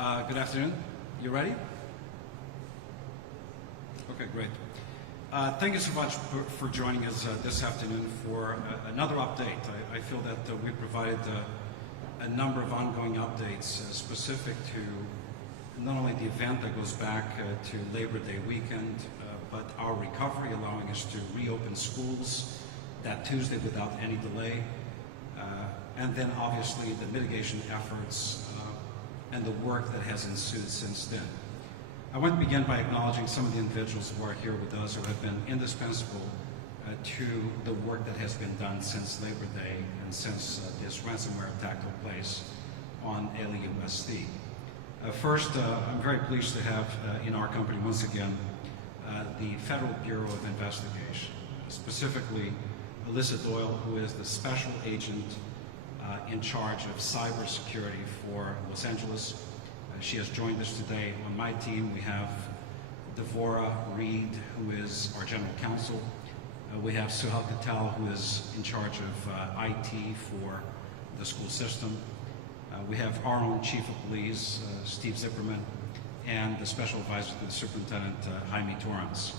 Good afternoon. You ready? Okay, great. Thank you so much for joining us this afternoon for another update. I feel that we provided a number of ongoing updates specific to not only the event that goes back to Labor Day weekend, but our recovery, allowing us to reopen schools that Tuesday without any delay, and then obviously the mitigation efforts and the work that has ensued since then. I want to begin by acknowledging some of the individuals who are here with us who have been indispensable to the work that has been done since Labor Day and since this ransomware attack took place on LAUSD. First, I'm very pleased to have in our company once again the Federal Bureau of Investigation, specifically Alyssa Doyle, who is the special agent in charge of cybersecurity for Los Angeles. She has joined us today. On my team, we have Devora Reed, who is our general counsel. We have Suhal Patel, who is in charge of IT for the school system. We have our own chief of police, Steve Zipperman, and the special advisor to the superintendent, Jaime Torrance.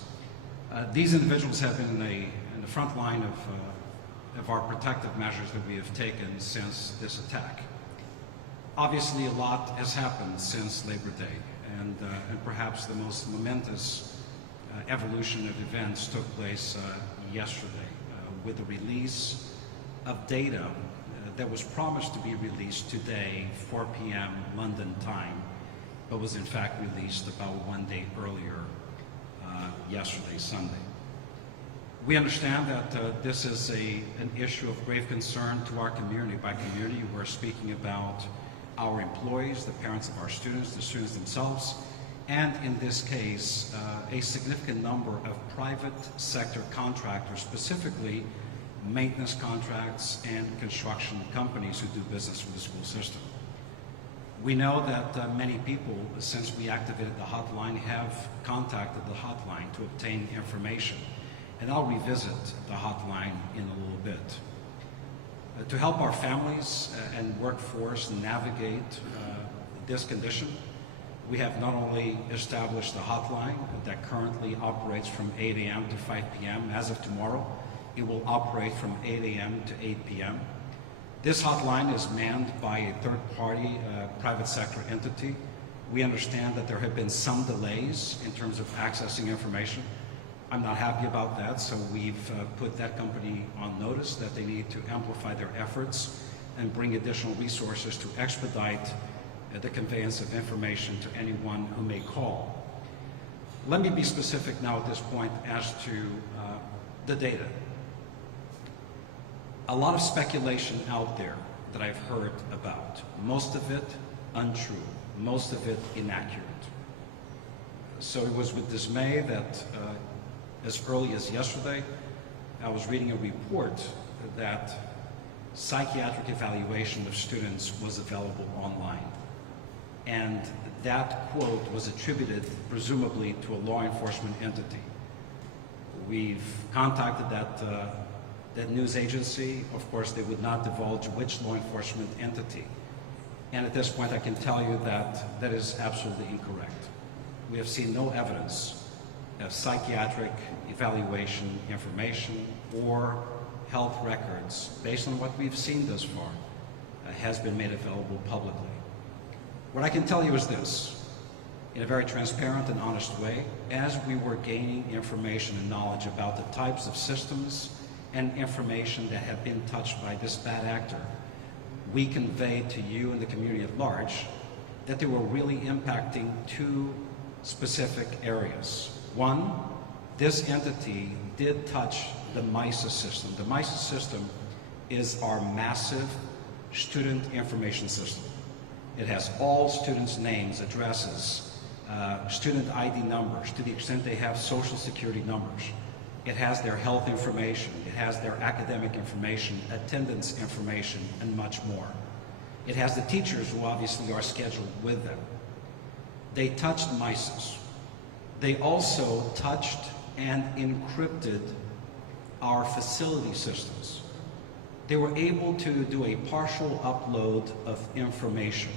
These individuals have been in the front line of our protective measures that we have taken since this attack. Obviously, a lot has happened since Labor Day, and perhaps the most momentous evolution of events took place yesterday with the release of data that was promised to be released today, 4 p.m. London time, but was in fact released about one day earlier, yesterday, Sunday. We understand that this is an issue of grave concern to our community. By community, we're speaking about our employees, the parents of our students, the students themselves, and in this case, a significant number of private sector contractors, specifically maintenance contracts and construction companies who do business with the school system. We know that many people, since we activated the hotline, have contacted the hotline to obtain information. And I'll revisit the hotline in a little bit. To help our families and workforce navigate this condition, we have not only established the hotline that currently operates from 8 a.m. to 5 p.m. As of tomorrow, it will operate from 8 a.m. to 8 p.m. This hotline is manned by a third-party private sector entity. We understand that there have been some delays in terms of accessing information. I'm not happy about that, so we've put that company on notice that they need to amplify their efforts and bring additional resources to expedite the conveyance of information to anyone who may call. Let me be specific now at this point as to the data. A lot of speculation out there that I've heard about, most of it untrue, most of it inaccurate. So it was with dismay that as early as yesterday, I was reading a report that psychiatric evaluation of students was available online. And that quote was attributed, presumably, to a law enforcement entity. We've contacted that news agency. Of course, they would not divulge which law enforcement entity. And at this point, I can tell you that that is absolutely incorrect. We have seen no evidence of psychiatric evaluation information or health records, based on what we've seen thus far, has been made available publicly. What I can tell you is this: in a very transparent and honest way, as we were gaining information and knowledge about the types of systems and information that have been touched by this bad actor, we conveyed to you and the community at large that they were really impacting two specific areas. One, this entity did touch the MISA system. The MISA system is our massive student information system. It has all students' names, addresses, student ID numbers, to the extent they have social security numbers. It has their health information, it has their academic information, attendance information, and much more. It has the teachers who obviously are scheduled with them. They touched MISAs. They also touched and encrypted our facility systems. They were able to do a partial upload of information.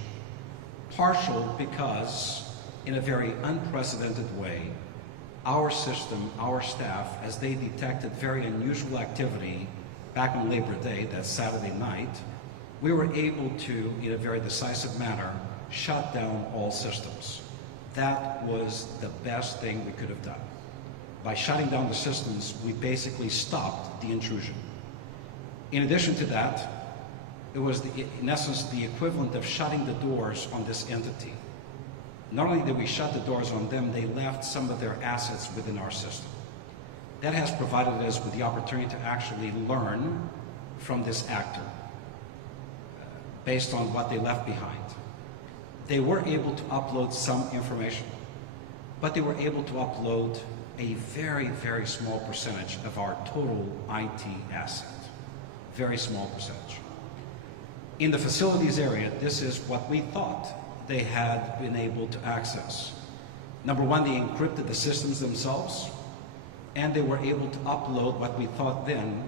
Partial because, in a very unprecedented way, our system, our staff, as they detected very unusual activity back on Labor Day, that Saturday night, we were able to, in a very decisive manner, shut down all systems. That was the best thing we could have done. By shutting down the systems, we basically stopped the intrusion. In addition to that, it was, in essence, the equivalent of shutting the doors on this entity. Not only did we shut the doors on them, they left some of their assets within our system. That has provided us with the opportunity to actually learn from this actor based on what they left behind. They were able to upload some information, but they were able to upload a very, very small percentage of our total IT asset. Very small percentage. In the facilities area, this is what we thought they had been able to access. Number one, they encrypted the systems themselves, and they were able to upload what we thought then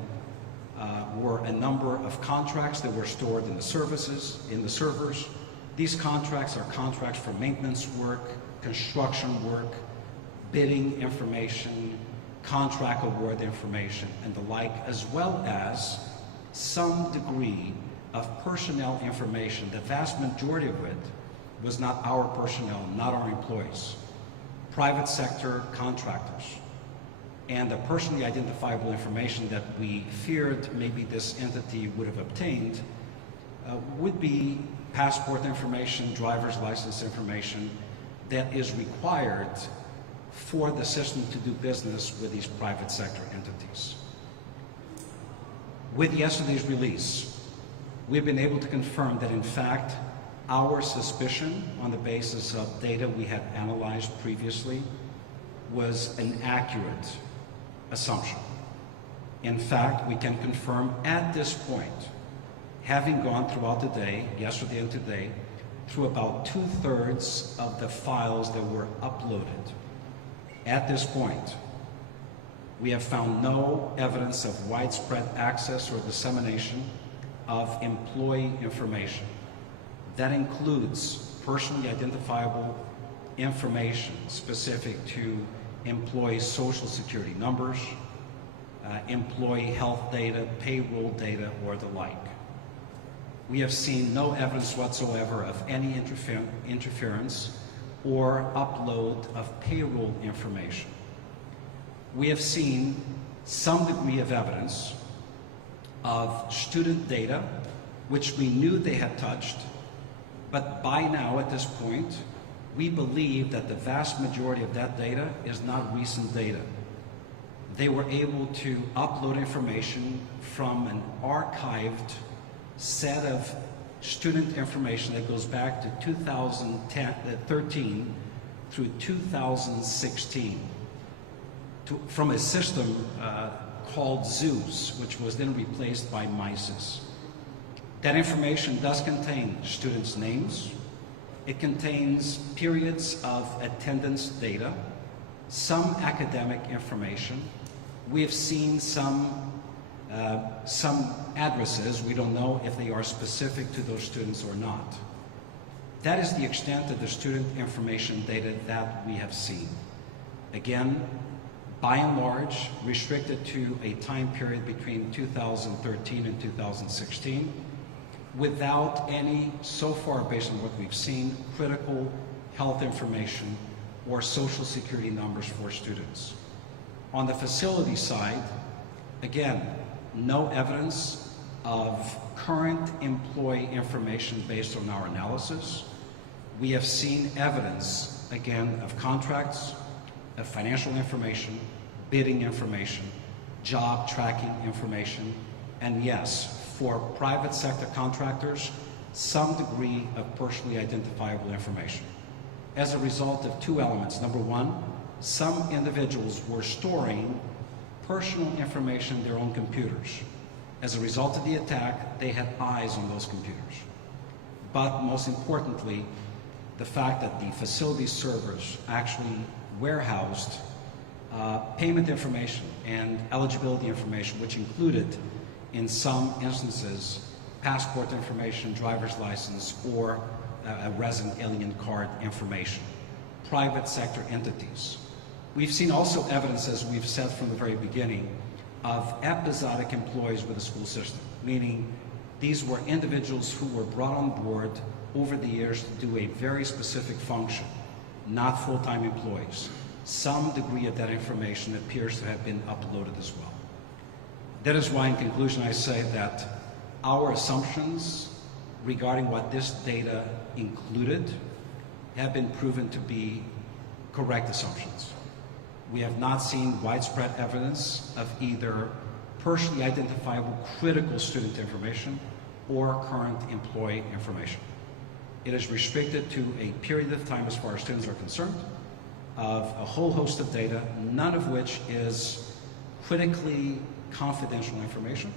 were a number of contracts that were stored in the servers. These contracts are contracts for maintenance work, construction work, bidding information, contract award information, and the like, as well as some degree of personnel information. The vast majority of it was not our personnel, not our employees, private sector contractors. And the personally identifiable information that we feared maybe this entity would have obtained would be passport information, driver's license information that is required for the system to do business with these private sector entities. With yesterday's release, we've been able to confirm that in fact our suspicion on the basis of data we had analyzed previously was an accurate assumption. In fact, we can confirm at this point, having gone throughout the day, yesterday and today, through about 2/3 of the files that were uploaded. At this point, we have found no evidence of widespread access or dissemination of employee information. That includes personally identifiable information specific to employee social security numbers, employee health data, payroll data, or the like. We have seen no evidence whatsoever of any interference or upload of payroll information. We have seen some degree of evidence of student data, which we knew they had touched, but by now, at this point, we believe that the vast majority of that data is not recent data. They were able to upload information from an archived set of student information that goes back to 2013 through 2016 from a system called Zeus, which was then replaced by Mises. That information does contain students' names. It contains periods of attendance data, some academic information. We have seen some addresses. We don't know if they are specific to those students or not. That is the extent of the student information data that we have seen. Again, by and large, restricted to a time period between 2013 and 2016, without any, so far based on what we've seen, critical health information or social security numbers for students. On the facility side, again, no evidence of current employee information based on our analysis. We have seen evidence, again, of contracts, of financial information, bidding information, job tracking information, and yes, for private sector contractors, some degree of personally identifiable information. As a result of two elements. Number one, some individuals were storing personal information in their own computers. As a result of the attack, they had eyes on those computers. But most importantly, the fact that the facility servers actually warehoused payment information and eligibility information, which included, in some instances, passport information, driver's license, or a resident alien card information, private sector entities. We've seen also evidence, as we've said from the very beginning, of episodic employees with the school system, meaning these were individuals who were brought on board over the years to do a very specific function, not full-time employees. Some degree of that information appears to have been uploaded as well. That is why, in conclusion, I say that our assumptions regarding what this data included have been proven to be correct assumptions. We have not seen widespread evidence of either personally identifiable critical student information or current employee information. It is restricted to a period of time, as far as students are concerned, of a whole host of data, none of which is critically confidential information.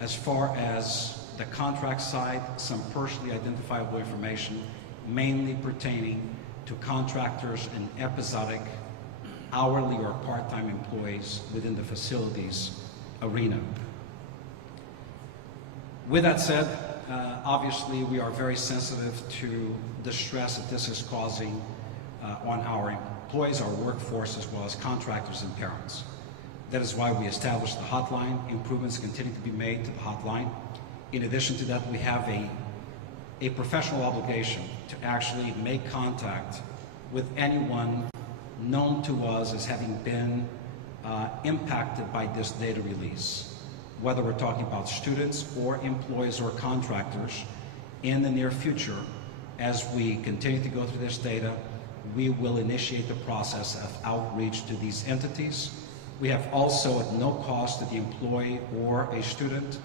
As far as the contract side, some personally identifiable information, mainly pertaining to contractors and episodic hourly or part-time employees within the facilities arena. With that said, obviously we are very sensitive to the stress that this is causing on our employees, our workforce, as well as contractors and parents. That is why we established the hotline. Improvements continue to be made to the hotline. In addition to that, we have a professional obligation to actually make contact with anyone known to us as having been impacted by this data release, whether we're talking about students or employees or contractors. In the near future, as we continue to go through this data, we will initiate the process of outreach to these entities. We have also, at no cost to the employee or a student,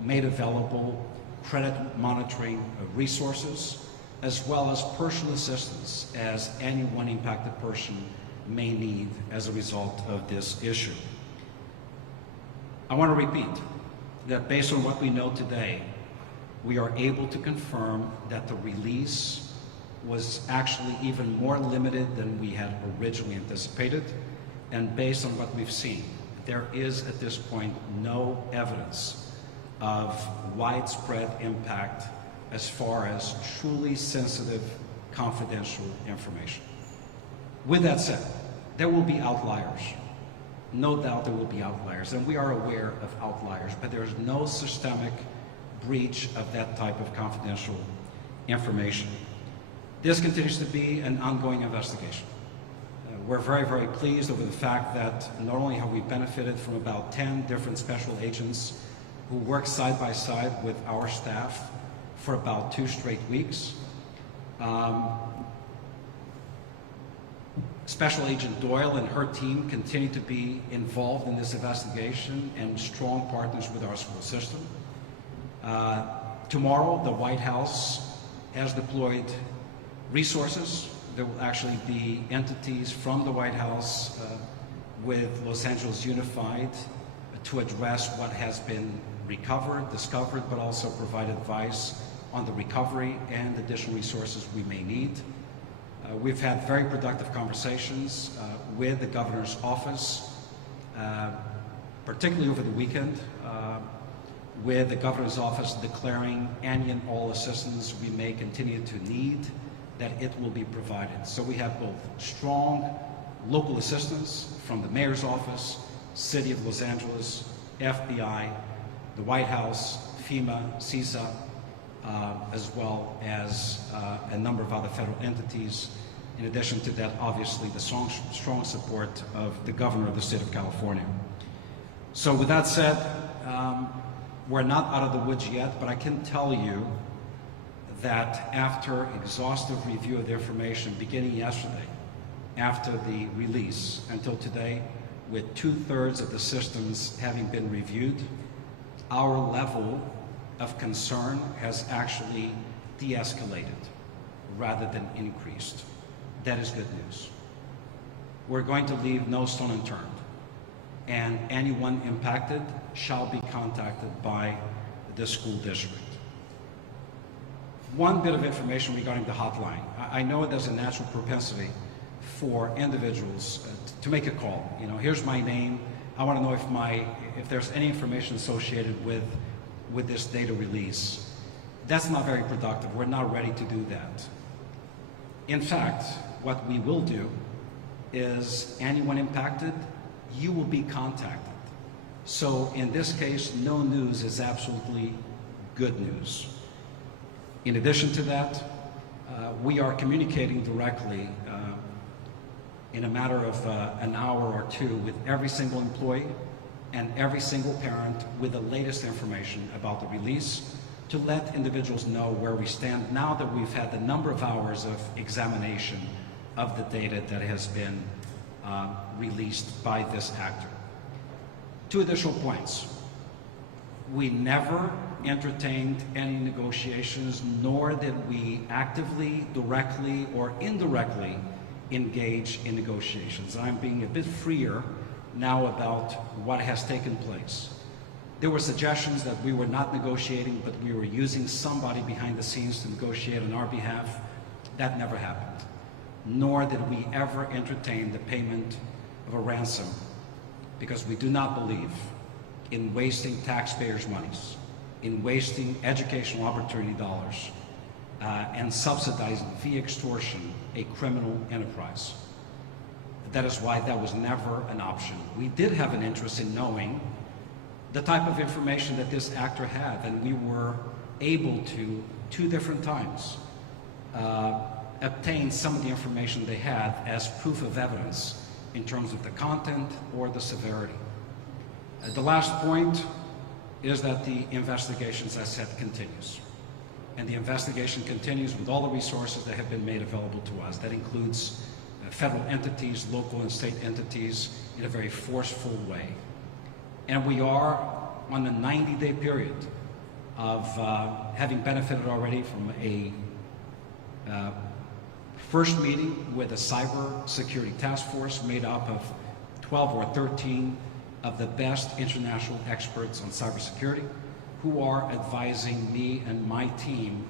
made available credit monitoring resources, as well as personal assistance as any one impacted person may need as a result of this issue. I want to repeat that based on what we know today, we are able to confirm that the release was actually even more limited than we had originally anticipated. And based on what we've seen, there is at this point no evidence of widespread impact as far as truly sensitive, confidential information. With that said, there will be outliers. No doubt there will be outliers, and we are aware of outliers, but there is no systemic breach of that type of confidential information. This continues to be an ongoing investigation. We're very, very pleased over the fact that not only have we benefited from about 10 different special agents who work side by side with our staff for about 2 straight weeks. Special Agent Doyle and her team continue to be involved in this investigation and strong partners with our school system. Tomorrow, the White House has deployed resources. There will actually be entities from the White House with Los Angeles Unified to address what has been recovered, discovered, but also provide advice on the recovery and additional resources we may need. We've had very productive conversations with the governor's office, particularly over the weekend, with the governor's office declaring any and all assistance we may continue to need, that it will be provided. So we have both strong local assistance from the mayor's office, City of Los Angeles, FBI, the White House, FEMA, CISA, as well as a number of other federal entities. In addition to that, obviously, the strong support of the governor of the state of California. So with that said, we're not out of the woods yet, but I can tell you that after exhaustive review of the information beginning yesterday, after the release until today, with 2/3 of the systems having been reviewed, our level of concern has actually de-escalated rather than increased. That is good news. We're going to leave no stone unturned, and anyone impacted shall be contacted by the school district. One bit of information regarding the hotline. I know there's a natural propensity for individuals to make a call. You know, here's my name. I want to know if there's any information associated with this data release. That's not very productive. We're not ready to do that. In fact, what we will do is anyone impacted, you will be contacted. So in this case, no news is absolutely good news. In addition to that, we are communicating directly in a matter of an hour or two with every single employee and every single parent with the latest information about the release to let individuals know where we stand now that we've had the number of hours of examination of the data that has been released by this actor. Two additional points. We never entertained any negotiations, nor did we actively, directly, or indirectly engage in negotiations. I'm being a bit freer now about what has taken place. There were suggestions that we were not negotiating, but we were using somebody behind the scenes to negotiate on our behalf. That never happened. Nor did we ever entertain the payment of a ransom, because we do not believe in wasting taxpayers' monies, in wasting educational opportunity dollars, and subsidizing via extortion a criminal enterprise. That is why that was never an option. We did have an interest in knowing the type of information that this actor had, and we were able to, 2 different times, obtain some of the information they had as proof of evidence in terms of the content or the severity. The last point is that the investigation, as I said, continues. And the investigation continues with all the resources that have been made available to us. That includes federal entities, local and state entities, in a very forceful way. And we are on a 90-day period of having benefited already from a first meeting with a cyber security task force made up of 12 or 13 of the best international experts on cybersecurity, who are advising me and my team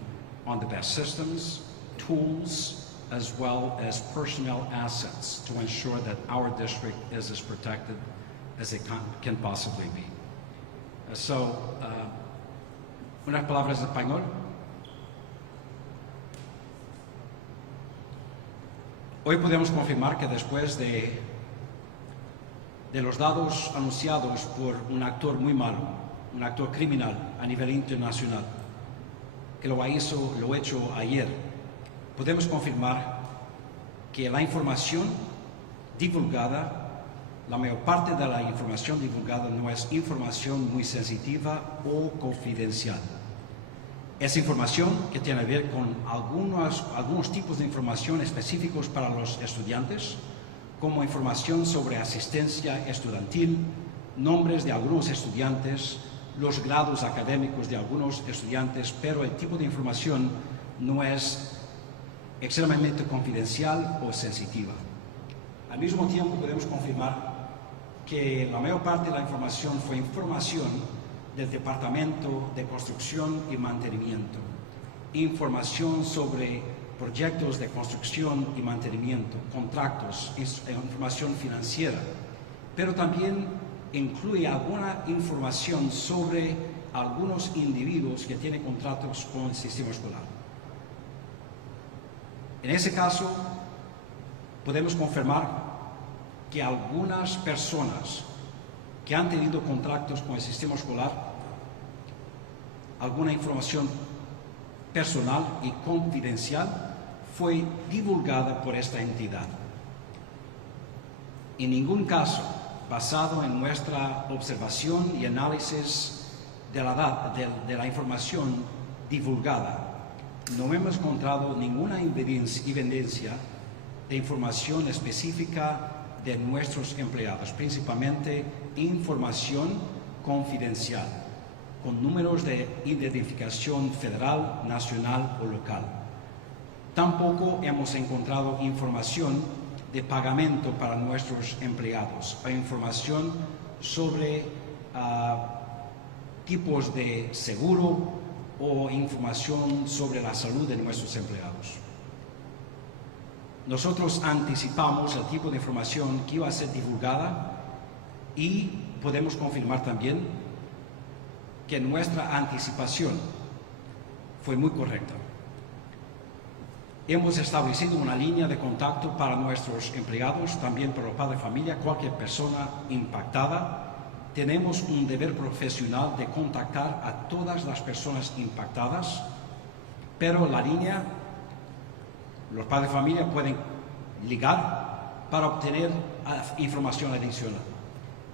on the best systems, tools, as well as personnel assets to ensure that our district is as protected as it can possibly be. So, unas palabras en español. Hoy podemos confirmar que después de los datos anunciados por un actor muy malo, un actor criminal a nivel internacional, que lo hecho ayer, podemos confirmar que la información divulgada, la mayor parte de la información divulgada no es información muy sensitiva o confidencial. Es información que tiene que ver con algunos tipos de información específicos para los estudiantes, como información sobre asistencia estudiantil, nombres de algunos estudiantes, los grados académicos de algunos estudiantes, pero el tipo de información no es extremadamente confidencial o sensitiva. Al mismo tiempo podemos confirmar que la mayor parte de la información fue información del Departamento de Construcción y Mantenimiento, información sobre proyectos de construcción y mantenimiento, contratos, información financiera, pero también incluye alguna información sobre algunos individuos que tienen contratos con el sistema escolar. En ese caso, podemos confirmar que algunas personas que han tenido contratos con el sistema escolar, alguna información personal y confidencial fue divulgada por esta entidad. En ningún caso, basado en nuestra observación y análisis de la información divulgada, no hemos encontrado ninguna evidencia de información específica de nuestros empleados, principalmente información confidencial, con números de identificación federal, nacional o local. Tampoco hemos encontrado información de pagamento para nuestros empleados, o información sobre tipos de seguro o información sobre la salud de nuestros empleados. Nosotros anticipamos el tipo de información que iba a ser divulgada y podemos confirmar también que nuestra anticipación fue muy correcta. Hemos establecido una línea de contacto para nuestros empleados, también para los padres de familia, cualquier persona impactada. Tenemos un deber profesional de contactar a todas las personas impactadas, pero la línea, los padres de familia pueden ligar para obtener información adicional.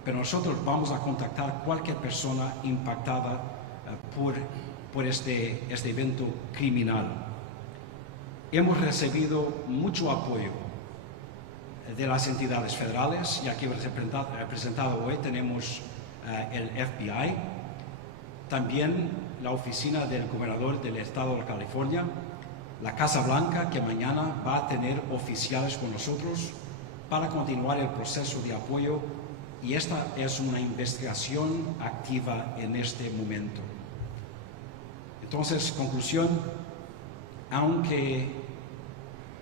Pero nosotros vamos a contactar cualquier persona impactada por este evento criminal. Hemos recibido mucho apoyo de las entidades federales, y aquí representado hoy tenemos el FBI, también la oficina del gobernador del estado de California, la Casa Blanca, que mañana va a tener oficiales con nosotros para continuar el proceso de apoyo, y esta es una investigación activa en este momento. Entonces, conclusión, aunque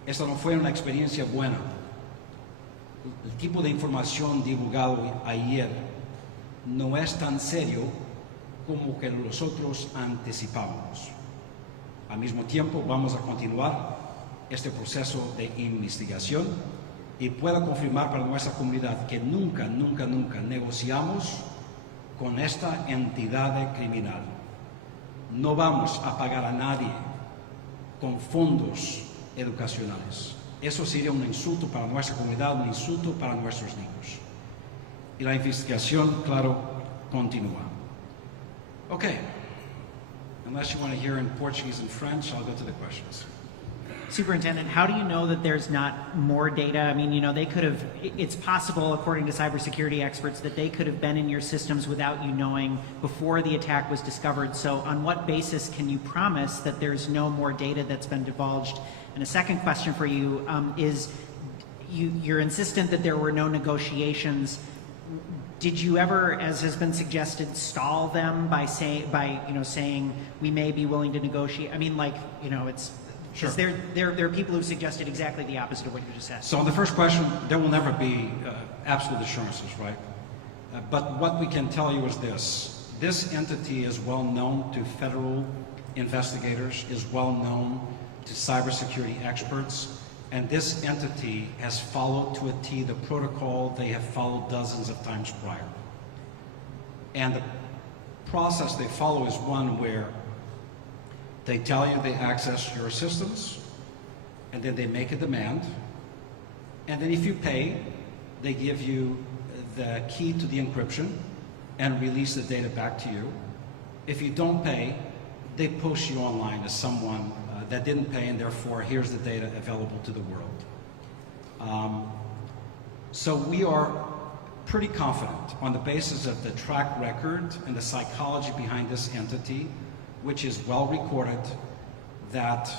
esta no fue una experiencia buena, el tipo de información divulgado ayer no es tan serio como que nosotros anticipábamos. Al mismo tiempo, vamos a continuar este proceso de investigación, y puedo confirmar para nuestra comunidad que nunca negociamos con esta entidad criminal. No vamos a pagar a nadie con fondos educacionales. Eso sería un insulto para nuestra comunidad, un insulto para nuestros niños. Y la investigación, claro, continúa. Okay. Unless you want to hear in Portuguese and French, I'll go to the questions. Superintendent, how do you know that there's not more data? I mean, you know, they could have, it's possible, according to cybersecurity experts, that they could have been in your systems without you knowing before the attack was discovered. So on what basis can you promise that there's no more data that's been divulged? And a second question for you is, you're insistent that there were no negotiations. Did you ever, as has been suggested, stall them by saying we may be willing to negotiate? I mean, like, you know, it's, sure. There are people who've suggested exactly the opposite of what you just said. So on the first question, there will never be absolute assurances, right? But what we can tell you is this. This entity is well known to federal investigators, is well known to cybersecurity experts, and this entity has followed to a T the protocol they have followed dozens of times prior. And the process they follow is one where they tell you they access your systems, and then they make a demand, and then if you pay, they give you the key to the encryption and release the data back to you. If you don't pay, they post you online as someone that didn't pay, and therefore here's the data available to the world. So we are pretty confident on the basis of the track record and the psychology behind this entity, which is well recorded, that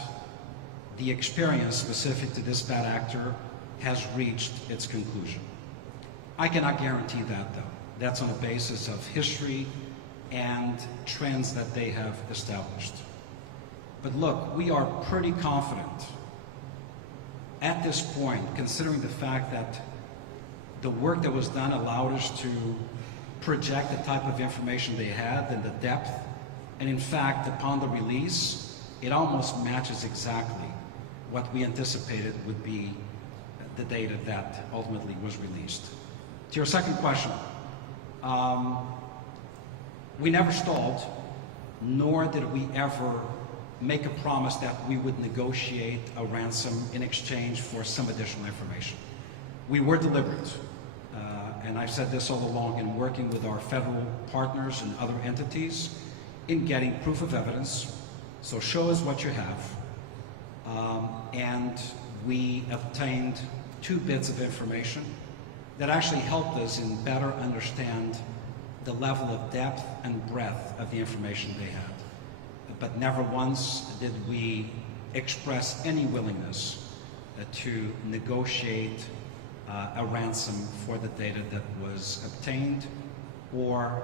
the experience specific to this bad actor has reached its conclusion. I cannot guarantee that, though. That's on the basis of history and trends that they have established. But look, we are pretty confident at this point, considering the fact that the work that was done allowed us to project the type of information they had and the depth. And in fact, upon the release, it almost matches exactly what we anticipated would be the data that ultimately was released. To your second question, we never stalled, nor did we ever make a promise that we would negotiate a ransom in exchange for some additional information. We were deliberate, and I've said this all along, in working with our federal partners and other entities in getting proof of evidence. So show us what you have. And we obtained 2 bits of information that actually helped us in better understand the level of depth and breadth of the information they had. But never once did we express any willingness to negotiate a ransom for the data that was obtained, or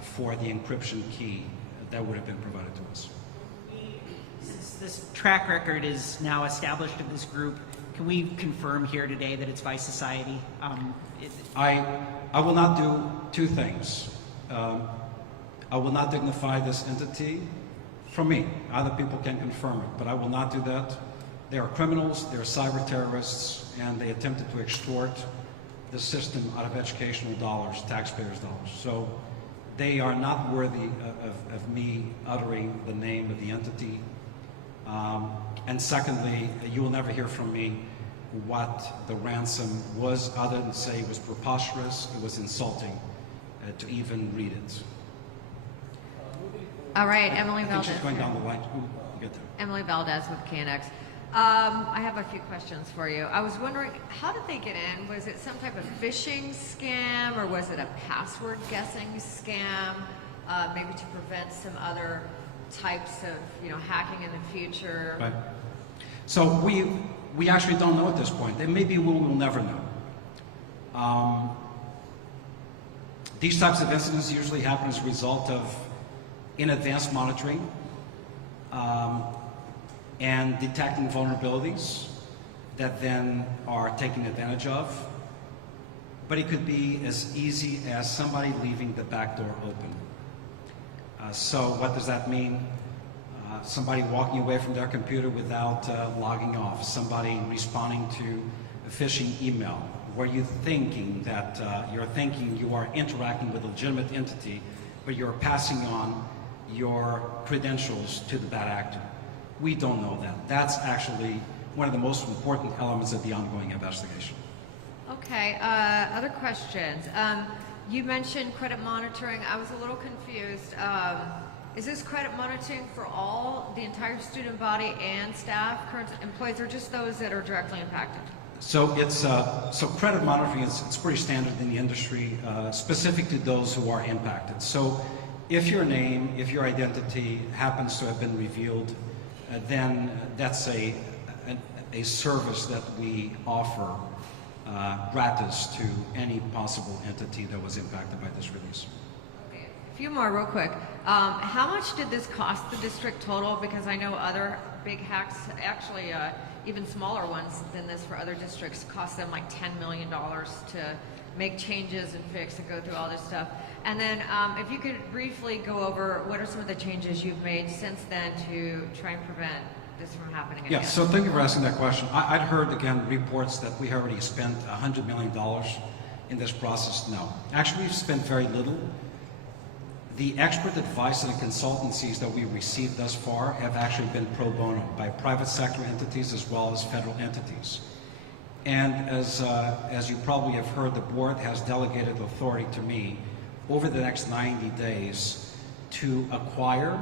for the encryption key that would have been provided to us. Since this track record is now established in this group, can we confirm here today that it's by society? I will not do 2 things. I will not dignify this entity From me. Other people can confirm it, but I will not do that. They are criminals, they are cyber terrorists, and they attempted to extort the system out of educational dollars, taxpayers' dollars. So they are not worthy of me uttering the name of the entity. And secondly, you will never hear from me what the ransom was, other than say it was preposterous, it was insulting to even read it. All right, Emily I think Valdez. she's going down the line. Ooh, you get there. Emily Valdez with KNX. I have a few questions for you. I was wondering, how did they get in? Was it some type of phishing scam, or was it a password guessing scam? Maybe to prevent some other types of, hacking in the future. Right. So we actually don't know at this point, and maybe we'll never know. These types of incidents usually happen as a result of in-advance monitoring and detecting vulnerabilities that then are taken advantage of. But it could be as easy as somebody leaving the back door open. So what does that mean? Somebody walking away from their computer without logging off, somebody responding to a phishing email where you're thinking that you are interacting with a legitimate entity, but you're passing on your credentials to the bad actor. We don't know that. That's actually one of the most important elements of the ongoing investigation. Okay, other questions. You mentioned credit monitoring. I was a little confused. Is this credit monitoring for all, the entire student body and staff, current employees, or just those that are directly impacted? So it's credit monitoring it's pretty standard in the industry, specific to those who are impacted. So if your name, if your identity happens to have been revealed, then that's a service that we offer gratis to any possible entity that was impacted by this release. Okay. A few more real quick. How much did this cost the district total? Because I know other big hacks, actually even smaller ones than this for other districts, cost them like $10 million to make changes and fix and go through all this stuff. And then if you could briefly go over what are some of the changes you've made since then to try and prevent this from happening again? Yeah, so thank you for asking that question. I'd heard, again, reports that we already spent $100 million in this process. No, actually we've spent very little. The expert advice and the consultancies that we received thus far have actually been pro bono by private sector entities as well as federal entities. And as you probably have heard, the board has delegated authority to me over the next 90 days to acquire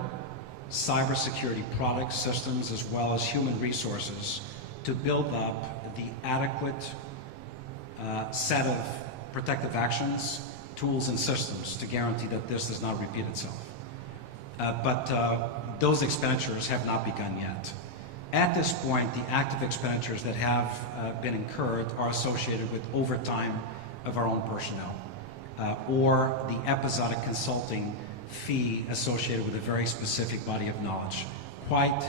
cybersecurity products, systems, as well as human resources to build up the adequate set of protective actions, tools, and systems to guarantee that this does not repeat itself. But those expenditures have not begun yet. At this point, the active expenditures that have been incurred are associated with overtime of our own personnel or the episodic consulting fee associated with a very specific body of knowledge. Quite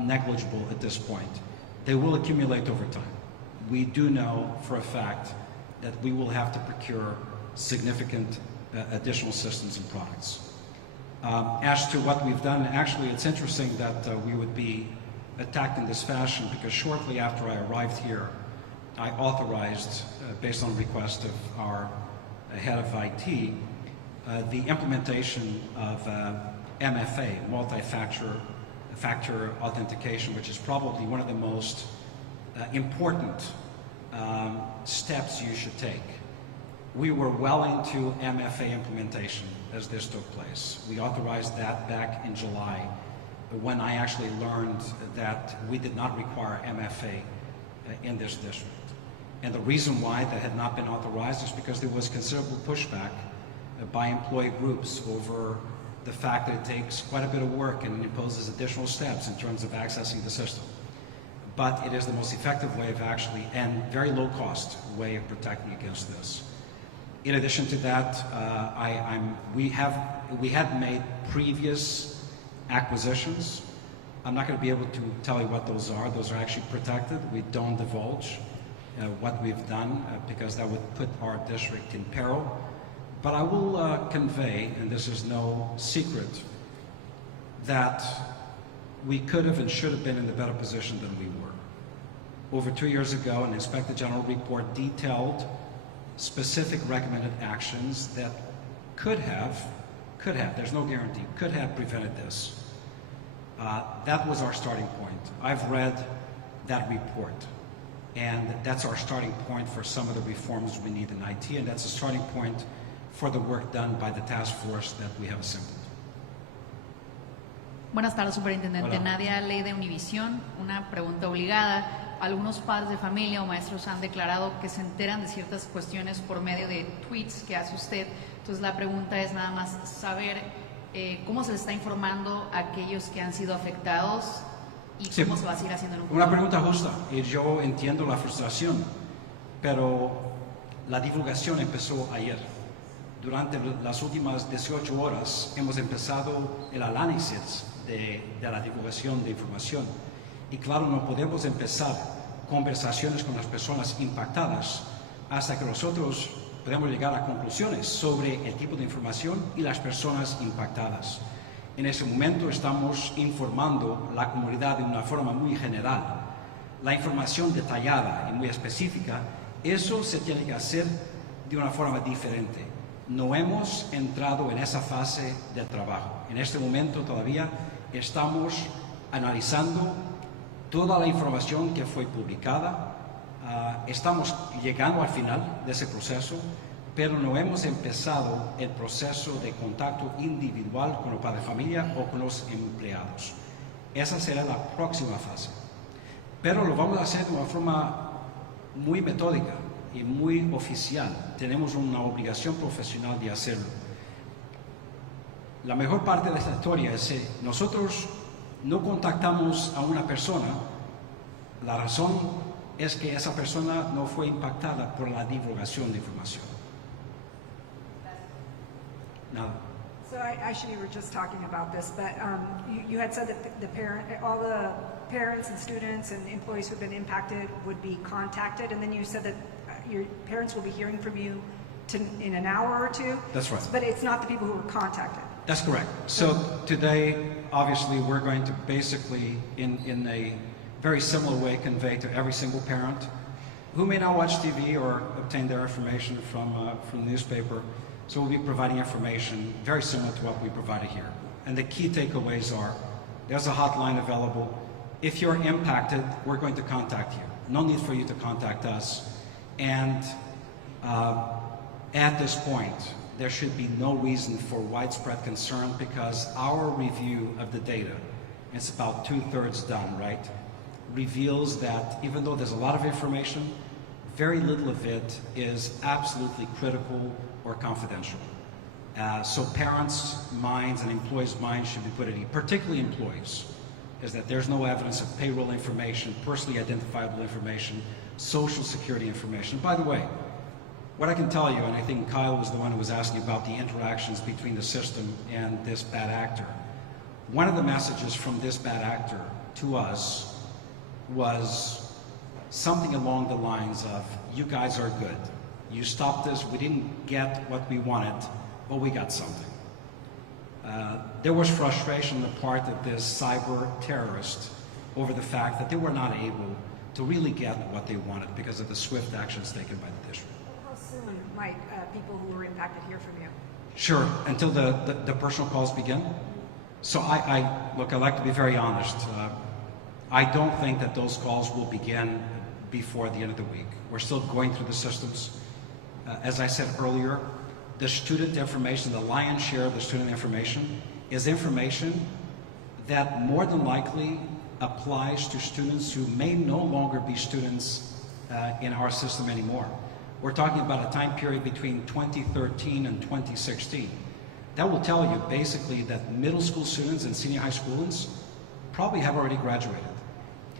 negligible at this point. They will accumulate over time. We do know for a fact that we will have to procure significant additional systems and products. As to what we've done, actually it's interesting that we would be attacked in this fashion because shortly after I arrived here, I authorized, based on request of our head of IT, the implementation of MFA, multi-factor authentication, which is probably one of the most important steps you should take. We were well into MFA implementation as this took place. We authorized that back in July when I actually learned that we did not require MFA in this district. And the reason why that had not been authorized is because there was considerable pushback by employee groups over the fact that it takes quite a bit of work and imposes additional steps in terms of accessing the system. But it is the most effective way of actually, and very low cost way of protecting against this. In addition to that, we had made previous acquisitions. I'm not going to be able to tell you what those are. Those are actually protected. We don't divulge what we've done because that would put our district in peril. But I will convey, and this is no secret, that we could have and should have been in a better position than we were. Over 2 years ago, an Inspector General report detailed specific recommended actions that could have, there's no guarantee, could have prevented this. That was our starting point. I've read that report, and that's our starting point for some of the reforms we need in IT, and that's a starting point for the work done by the task force that we have assembled. Buenas tardes, superintendente. Hola. Nadia Ley de Univisión. Una pregunta obligada. Algunos padres de familia o maestros han declarado que se enteran de ciertas cuestiones por medio de tweets que hace usted. Entonces la pregunta es nada más saber cómo se les está informando a aquellos que han sido afectados y Sí. cómo se va a seguir haciendo en un Una futuro. pregunta justa, y yo entiendo la frustración, pero la divulgación empezó ayer. Durante las últimas 18 horas hemos empezado el análisis de la divulgación de información. Y claro, no podemos empezar conversaciones con las personas impactadas hasta que nosotros podamos llegar a conclusiones sobre el tipo de información y las personas impactadas. En ese momento estamos informando la comunidad de una forma muy general. La información detallada y muy específica, eso se tiene que hacer de una forma diferente. No hemos entrado en esa fase de trabajo. En este momento todavía estamos analizando toda la información que fue publicada. Estamos llegando al final de ese proceso, pero no hemos empezado el proceso de contacto individual con los padres de familia o con los empleados. Esa será la próxima fase. Pero lo vamos a hacer de una forma muy metódica y muy oficial. Tenemos una obligación profesional de hacerlo. La mejor parte de esta historia es que nosotros no contactamos a una persona. La razón es que esa persona no fue impactada por la divulgación de información. Nada. So actually, we were just talking about this, but you had said that all the parents and students and employees who've been impacted would be contacted, and then you said that your parents will be hearing from you in an hour or two. That's right. But it's not the people who were contacted. That's correct. So today, obviously, we're going to basically, in a very similar way, convey to every single parent who may not watch TV or obtain their information from the newspaper. So we'll be providing information very similar to what we provided here. And the key takeaways are, there's a hotline available. If you're impacted, we're going to contact you. No need for you to contact us. And at this point, there should be no reason for widespread concern because our review of the data, it's about 2/3 done, right, reveals that even though there's a lot of information, very little of it is absolutely critical or confidential. So parents' minds and employees' minds should be put at ease, particularly employees, is that there's no evidence of payroll information, personally identifiable information, social security information. By the way, what I can tell you, and I think Kyle was the one who was asking about the interactions between the system and this bad actor. One of the messages from this bad actor to us was something along the lines of, you guys are good. You stopped this, we didn't get what we wanted, but we got something. There was frustration on the part of this cyber terrorist over the fact that they were not able to really get what they wanted because of the swift actions taken by the district. How soon might people who were impacted hear from you? Sure, until the personal calls begin. So look, I like to be very honest. I don't think that those calls will begin before the end of the week. We're still going through the systems. As I said earlier, the student information, the lion's share of the student information is information that more than likely applies to students who may no longer be students in our system anymore. We're talking about a time period between 2013 and 2016. That will tell you basically that middle school students and senior high schoolers probably have already graduated.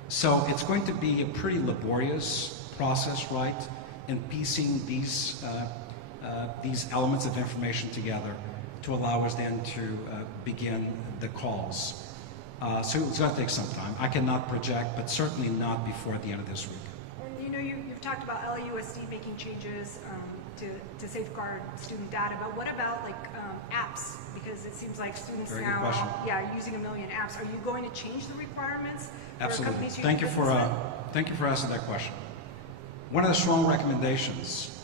So it's going to be a pretty laborious process, right, in piecing these elements of information together to allow us then to begin the calls. So it's going to take some time. I cannot project, but certainly not before the end of this week. And you know, you've talked about LAUSD making changes to safeguard student data, but what about like apps? Because it seems like students Very good now question. are using 1 million apps. Are you going to change the requirements? for Absolutely. companies using Thank you business side? thank you for asking that question. One of the strong recommendations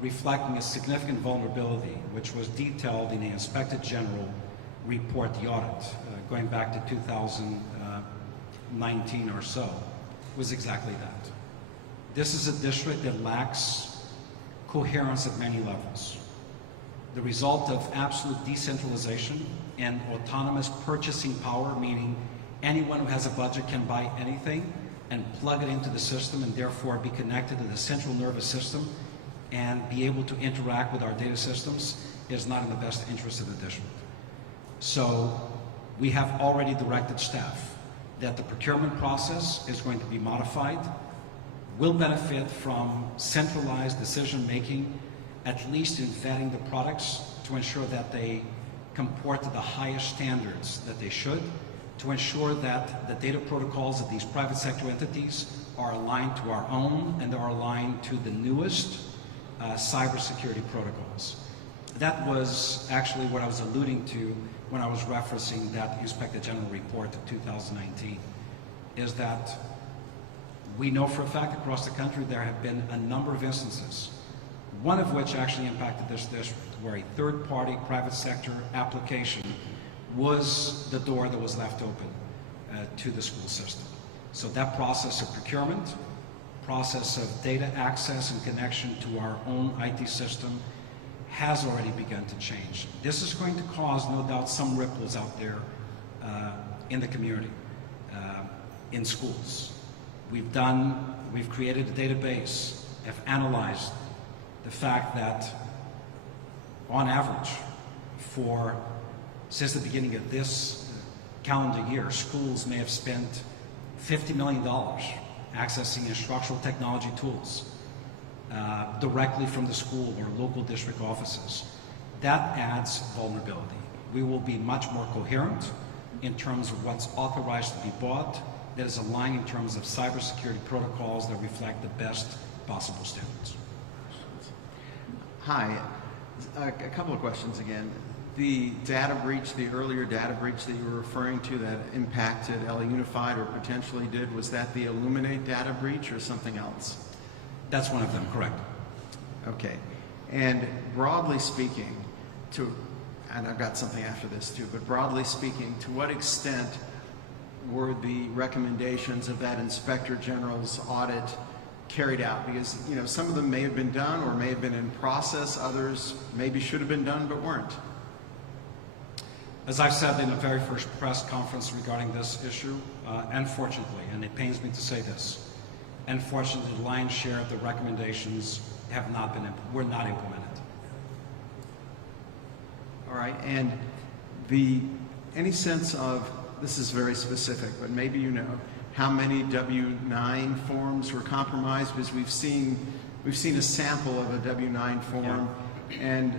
reflecting a significant vulnerability, which was detailed in the Inspector General report, the audit, going back to 2019 or so, was exactly that. This is a district that lacks coherence at many levels. The result of absolute decentralization and autonomous purchasing power, meaning anyone who has a budget can buy anything and plug it into the system and therefore be connected to the central nervous system and be able to interact with our data systems, is not in the best interest of the district. So we have already directed staff that the procurement process is going to be modified, will benefit from centralized decision-making, at least in vetting the products to ensure that they comport to the highest standards that they should, to ensure that the data protocols of these private sector entities are aligned to our own and are aligned to the newest cybersecurity protocols. That was actually what I was alluding to when I was referencing that Inspector General report of 2019, is that we know for a fact across the country there have been a number of instances, one of which actually impacted this district, where a third-party private sector application was the door that was left open to the school system. So that process of procurement, process of data access and connection to our own IT system has already begun to change. This is going to cause, no doubt, some ripples out there in the community, in schools. We've created a database, have analyzed the fact that on average since the beginning of this calendar year, schools may have spent $50 million accessing instructional technology tools directly from the school or local district offices. That adds vulnerability. We will be much more coherent in terms of what's authorized to be bought, that is aligned in terms of cybersecurity protocols that reflect the best possible standards. Hi, a couple of questions again. The data breach, the earlier data breach that you were referring to that impacted LA Unified or potentially did, was that the Illuminate data breach or something else? That's one of them, correct. Okay. And broadly speaking, and I've got something after this too, but broadly speaking, to what extent were the recommendations of that Inspector General's audit carried out? Because, you know, some of them may have been done or may have been in process, others maybe should have been done but weren't. As I've said in the very first press conference regarding this issue, unfortunately, and it pains me to say this, unfortunately, the lion's share of the recommendations were not implemented. All right, and any sense of, this is very specific, but maybe you know, how many W-9 forms were compromised? Because we've seen a sample of a W-9 form, and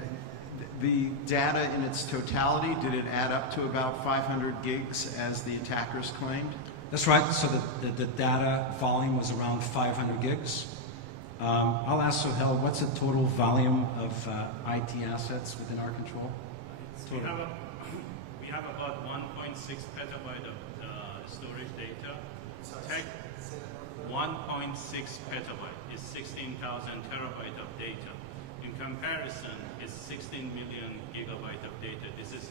the data in its totality, did it add up to about 500 gigs as the attackers claimed? That's right. So the data volume was around 500 gigs. I'll ask Sohail, what's the total volume of IT assets within our control? We have about 1.6 petabyte of storage data. 1.6 petabyte is 16,000 terabyte of data. In comparison, it's 16 million gigabyte of data. This is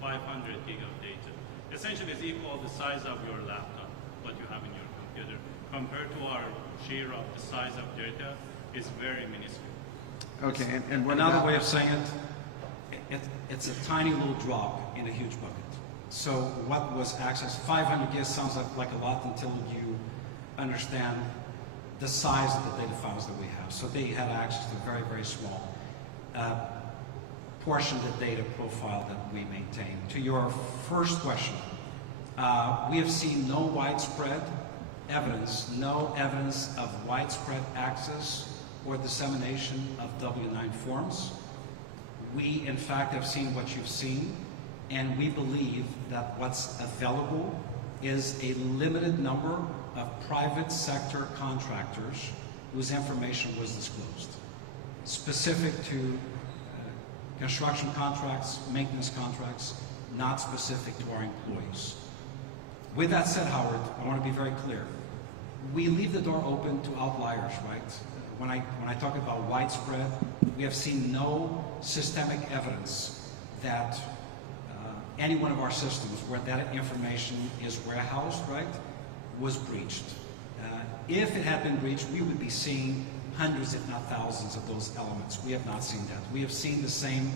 500 gig of data. Essentially, it's equal to the size of your laptop, what you have in your computer. Compared to our share of the size of data, it's very minuscule. Okay, and what Another about, way of saying it's a tiny little drop in a huge bucket. So what was accessed, 500 gigs sounds like a lot until you understand the size of the data files that we have. So they had access to a very, very small portion of the data profile that we maintain. To your first question, we have seen no evidence of widespread access or dissemination of W-9 forms. We, in fact, have seen what you've seen, and we believe that what's available is a limited number of private sector contractors whose information was disclosed. specific to construction contracts, maintenance contracts, not specific to our employees. With that said, Howard, I want to be very clear. We leave the door open to outliers, right? When I talk about widespread, we have seen no systemic evidence that any one of our systems where that information is warehoused, right, was breached. If it had been breached, we would be seeing hundreds, if not thousands, of those elements. We have not seen that. We have seen the same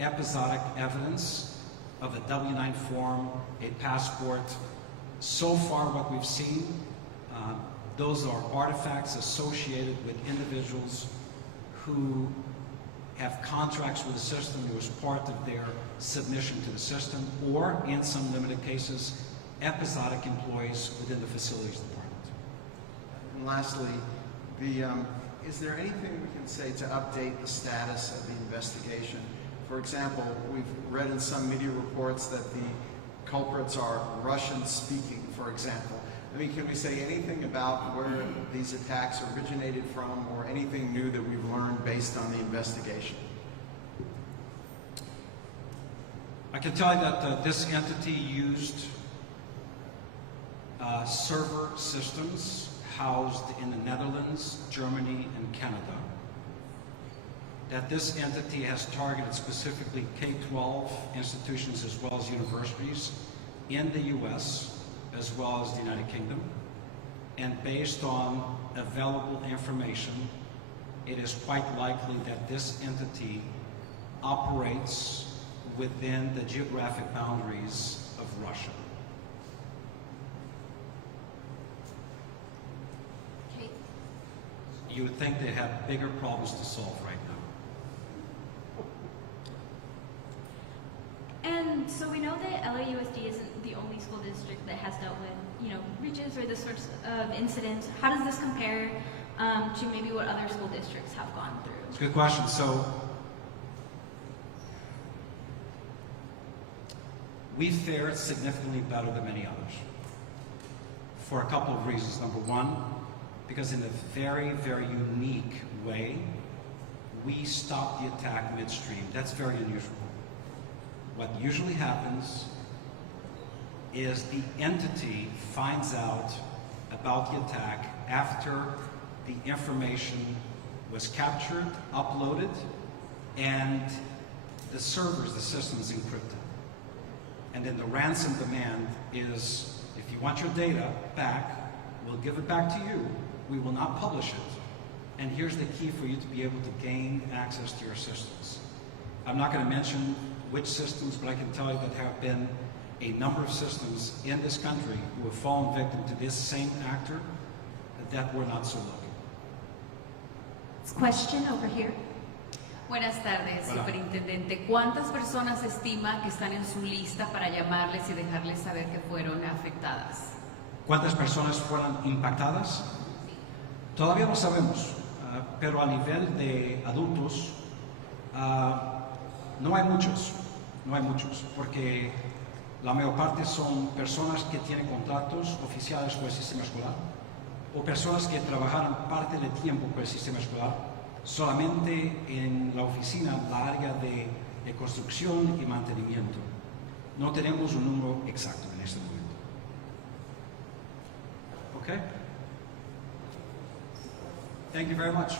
episodic evidence of a W-9 form, a passport. So far, what we've seen, those are artifacts associated with individuals who have contracts with the system. It was part of their submission to the system, or in some limited cases, episodic employees within the facilities department. And lastly, is there anything we can say to update the status of the investigation? For example, we've read in some media reports that the culprits are Russian-speaking, for example. I mean, can we say anything about where these attacks originated from, or anything new that we've learned based on the investigation? I can tell you that this entity used server systems housed in the Netherlands, Germany, and Canada. That this entity has targeted specifically K-12 institutions as well as universities in the US as well as the United Kingdom. And based on available information, it is quite likely that this entity operates within the geographic boundaries of Russia. Kate? You would think they have bigger problems to solve right now. And so we know that LAUSD isn't the only school district that has dealt with, breaches or this sorts of incidents. How does this compare to maybe what other school districts have gone through? It's a good question. So we fared significantly better than many others for a couple of reasons. Number one, because in a very, very unique way, we stopped the attack midstream. That's very unusual. What usually happens is the entity finds out about the attack after the information was captured, uploaded, and the servers, the system is encrypted. And then the ransom demand is, if you want your data back, we'll give it back to you. We will not publish it. And here's the key for you to be able to gain access to your systems. I'm not going to mention which systems, but I can tell you that there have been a number of systems in this country who have fallen victim to this same actor that were not so lucky. Question over here. Buenas tardes, Hola. superintendente. ¿Cuántas personas estima que están en su lista para llamarles y dejarles saber que fueron afectadas? ¿Cuántas personas fueron impactadas? Todavía no sabemos, pero a nivel de adultos no hay muchos, porque la mayor parte son personas que tienen contratos oficiales con el sistema escolar o personas que trabajaron parte del tiempo con el sistema escolar solamente en la oficina, la área de construcción y mantenimiento. No tenemos un número exacto en este momento. ¿Ok? Thank you very much.